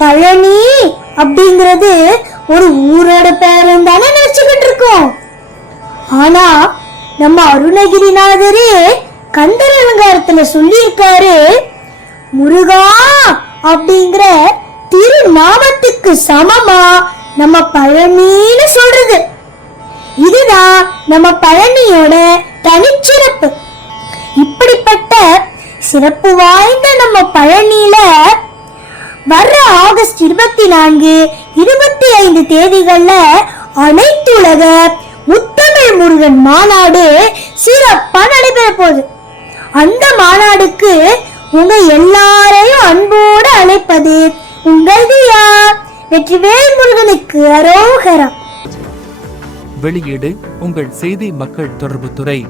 பழனி அப்படிங்கிறது ஒரு ஊரோட பேரும் தானே நினைச்சுக்கிட்டு இருக்கோம். ஆனா நம்ம அருணகிரிநாதரே கந்தர் அலங்காரத்துல சொல்லியிருக்காரு, முருகா அப்படிங்கிற திருநாமத்துக்கு சமமா நம்ம பழனின்னு சொல்றது. இதுதான் நம்ம பழனியோட தனிச்சிறப்பு. இப்படிப்பட்ட சிறப்பு வாய்ந்த நம்ம பழனியில வர்ற ஆகஸ்ட் 24, 25 தேதிகள்ல அனைத்துலக முத்தமிழ் முருகன் மாநாடு சிறப்பா நடைபெற போகுது. அந்த மாநாடுக்கு உங்க எல்லாரையும் அன்போடு அழைப்பது உங்கள் தியா. வெற்றிவேல் முருகனுக்கு அரோகரா. வெளியீடு உங்கள் செய்தி மக்கள் தொடர்பு துறை.